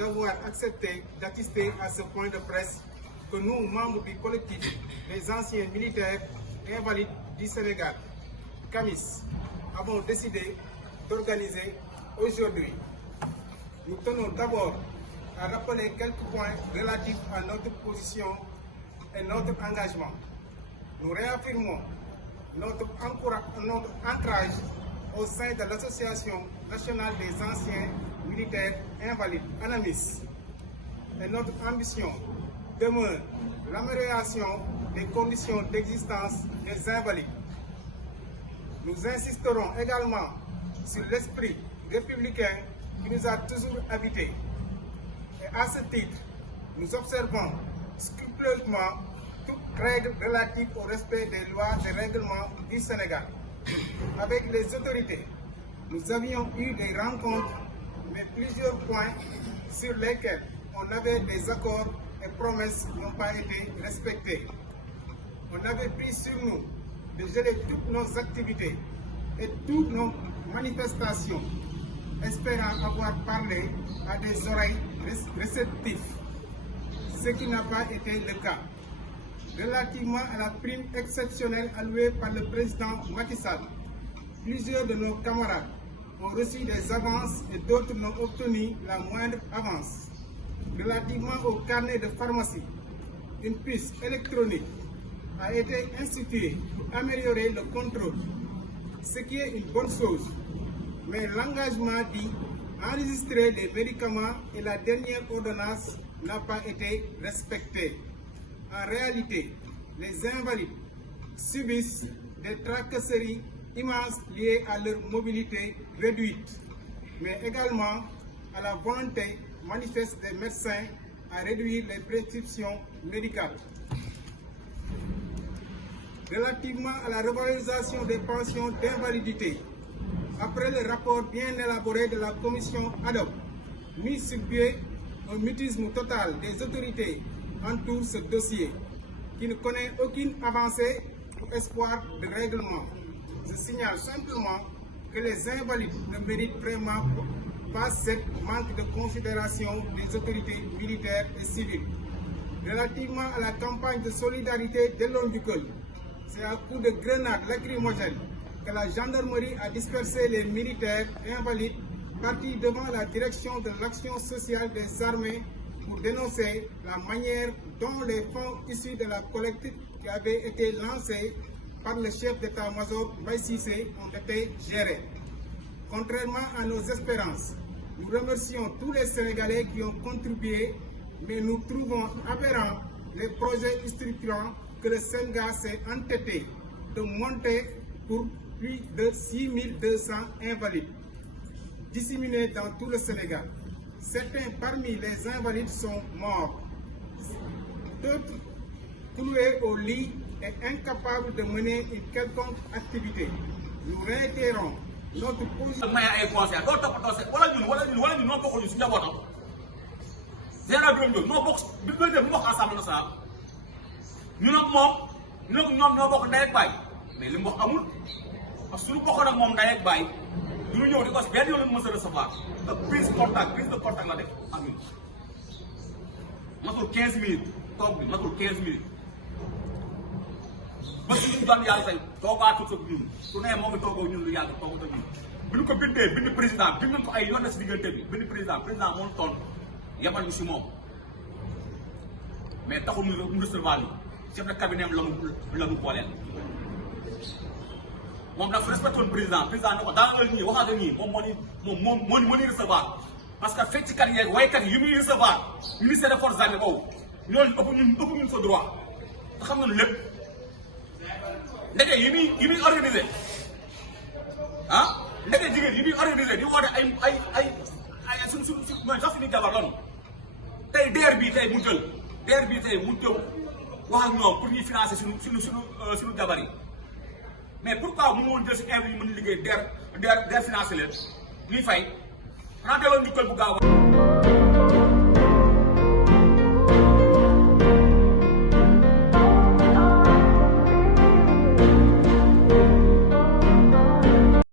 d'avoir accepté d'assister à ce point de presse que nous, membres du collectif des anciens militaires invalides du Sénégal, CAMIS, avons décidé d'organiser aujourd'hui. Nous tenons d'abord à rappeler quelques points relatifs à notre position et notre engagement. Nous réaffirmons notre ancrage au sein de l'Association nationale des anciens militaires invalides, ANAMIS. Et notre ambition demeure l'amélioration des conditions d'existence des invalides. Nous insisterons également sur l'esprit républicain qui nous a toujours habités. Et à ce titre, nous observons scrupuleusement toutes règles relatives au respect des lois et règlements du Sénégal. Avec les autorités, nous avions eu des rencontres, mais plusieurs points sur lesquels on avait des accords et promesses n'ont pas été respectés. On avait pris sur nous de geler toutes nos activités et toutes nos manifestations, espérant avoir parlé à des oreilles réceptives, ce qui n'a pas été le cas. Relativement à la prime exceptionnelle allouée par le président Macky Sall, plusieurs de nos camarades ont reçu des avances et d'autres n'ont obtenu la moindre avance. Relativement au carnet de pharmacie, une puce électronique a été instituée pour améliorer le contrôle, ce qui est une bonne chose. Mais l'engagement dit enregistrer les médicaments et la dernière ordonnance n'a pas été respecté. En réalité, les invalides subissent des tracasseries immenses liées à leur mobilité réduite, mais également à la volonté manifeste des médecins à réduire les prescriptions médicales. Relativement à la revalorisation des pensions d'invalidité, après le rapport bien élaboré de la commission ad hoc, mis sur pied un mutisme total des autorités entoure ce dossier, qui ne connaît aucune avancée ou espoir de règlement. Je signale simplement que les invalides ne méritent vraiment pas ce manque de considération des autorités militaires et civiles. Relativement à la campagne de solidarité d'Elon-Ducol, c'est à coup de grenades lacrymogènes que la gendarmerie a dispersé les militaires invalides partis devant la direction de l'action sociale des armées pour dénoncer la manière dont les fonds issus de la collecte qui avait été lancée par le chef d'état-major Mbaye Cissé ont été gérés. Contrairement à nos espérances, nous remercions tous les Sénégalais qui ont contribué, mais nous trouvons aberrants les projets structurants que le Sénégal s'est entêté de monter pour plus de 6200 invalides, disséminés dans tout le Sénégal. Certains parmi les invalides sont morts, d'autres cloués au lit et incapables de mener une quelconque activité. Nous réitérons notre position. Mais li mu wax amul parce que suñu bokkoon ak moom ndey ak baay duñu ñëw di ko benn yoon lañu mës a recevoir te prise de contact la def ak ñun matul 15 minutes toog bi matul 15 minutes ba suñu doon yàlla tey toogaatul ak ñun su nee moo ngi toogoo ñun lu yàgg toogut ak ñun bi ñu ko bindee bind président bind nañ ko ay yoon na si diggante bi bind président moo toon yabal ñu si moom mais taxul ñu recevoir ñu chef de cabinet am la mu booleel moom dafa respecté woon président ne ko daanaka ñii waxaat ak ñii moom moo ni recevoir parce que fecckat yi ak waykat yi muy recevoir ministère des forces armées boobu ñooñu ëpp ñun sa droit te xam nga nu lépp ndeke yi muy organisé ndeke jigéen yi muy organisé di woote ay suñ mooy sax suñuy jabar loolu tey DER bii tey mu jël wax ak ñoom pour ñuy financer suñu jabar yi. Mais pourquoi nous avons dit que nous avons financé les gens? Nous avons fait. Nous avons dit que nous avons